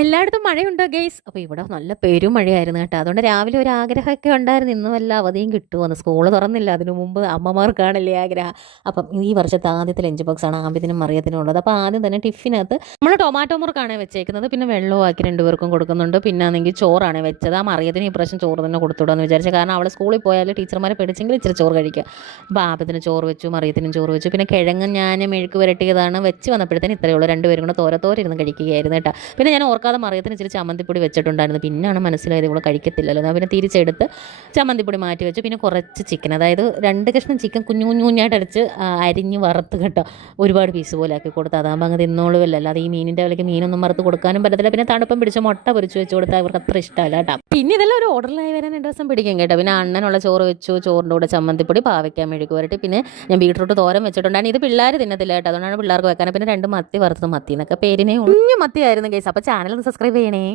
എല്ലായിടത്തും മഴയുണ്ടോ ഗെയ്സ്? അപ്പോൾ ഇവിടെ നല്ല പെരും മഴയായിരുന്നു കേട്ടോ. അതുകൊണ്ട് രാവിലെ ഒരു ആഗ്രഹമൊക്കെ ഉണ്ടായിരുന്നു, ഇന്ന് വല്ല അവധിയും കിട്ടുമെന്ന്. സ്കൂൾ തുറന്നില്ല, അതിനു മുമ്പ് അമ്മമാർക്കാണല്ലേ ആഗ്രഹം. അപ്പം ഈ വർഷത്തെ ആദ്യത്തെ ലഞ്ച് ബോക്സാണ് ആദ്യത്തിനും മറിയത്തിനും ഉള്ളത്. അപ്പോൾ ആദ്യം തന്നെ ടിഫിനകത്ത് നമ്മൾ ടൊമാറ്റോ മുറുക്കാണ് വെച്ചേക്കുന്നത്, പിന്നെ വെള്ളമാക്കി രണ്ടുപേർക്കും കൊടുക്കുന്നുണ്ട്. പിന്നെ ആണെങ്കിൽ ചോറാണ് വെച്ചത്. ആ മറിയത്തിന് ഈ പ്രാവശ്യം ചോറ് തന്നെ കൊടുത്തുവിടാമെന്ന് വിചാരിച്ചു. കാരണം അവൾ സ്കൂളിൽ പോയാൽ ടീച്ചർമാരെ പേടിച്ചെങ്കിൽ ഇച്ചിരി ചോറ് കഴിക്കുക. അപ്പോൾ ആദ്യത്തിന് ചോറ് വെച്ചു, മറിയത്തിനും ചോറ് വെച്ചു. പിന്നെ കിഴങ്ങ് ഞാൻ മെഴുക്ക് പുരട്ടിയതാണ്, വെച്ച് വന്നപ്പോഴത്തേന് ഇത്രയേ ഉള്ളൂ. രണ്ടുപേരും കൂടെ തോരത്തോരിരുന്ന് കഴിക്കുകയായിരുന്നു കേട്ടോ. പിന്നെ ഞാൻ ഓർക്കാതെ മറിയത്തിന് ഇച്ചിരി ചമ്മന്തിപ്പൊടി വെച്ചിട്ടുണ്ടായിരുന്നു. പിന്നെയാണ് മനസ്സിലായത് ഇവൾ കഴിക്കത്തില്ലല്ലോ. ഞാൻ പിന്നെ തിരിച്ചെടുത്ത് ചമ്മന്തിപ്പൊടി മാറ്റി വെച്ചു. പിന്നെ കുറച്ച് ചിക്കൻ, അതായത് 2 കഷ്ണം ചിക്കൻ കുഞ്ഞു കുഞ്ഞു കുഞ്ഞായിട്ട് അടിച്ച് അരിഞ്ഞ് വറുത്ത് കേട്ടോ, ഒരുപാട് പീസ് പോലെ ആക്കി കൊടുത്ത്. അതാകുമ്പോൾ അങ്ങ് തിന്നോളുമല്ലോ. അല്ലാതെ ഈ മീനിൻ്റെ വിലയ്ക്ക് മീനൊന്നും വറുത്ത് കൊടുക്കാനും പറ്റത്തില്ല. പിന്നെ തണുപ്പം പിടിച്ച് മുട്ട പൊരിച്ച് വെച്ച് കൊടുത്താൽ അവർക്ക് അത്ര ഇഷ്ടമല്ല കേട്ടോ. പിന്നെ ഇതെല്ലാം ഒരു ഓർഡറിലായി വരാൻ 2 ദിവസം പിടിക്കും കേട്ടോ. പിന്നെ അണ്ണനുള്ള ചോറ് വെച്ചു, ചോറിൻ്റെ കൂടെ ചമ്മന്തിപ്പൊടി, പാവയ്ക്കാൻ മെഴുക്ക് പുരട്ടി, പിന്നെ ഞാൻ ബീട്രൂട്ട് തോരൻ വെച്ചിട്ടുണ്ടായിരുന്നു. ഇത് പിള്ളേർ തിന്നത്തില്ല കേട്ടോ, അതുകൊണ്ടാണ് പിള്ളേർക്ക് വെക്കാൻ. പിന്നെ 2 മത്തി വറുത്തത്, മത്തി എന്നൊക്കെ പേരിനെ കുഞ്ഞു മത്തിയായിരുന്നു ഗൈസ്. അപ്പോൾ ചാനൽ ഒന്ന് സബ്സ്ക്രൈബ് ചെയ്യണേ.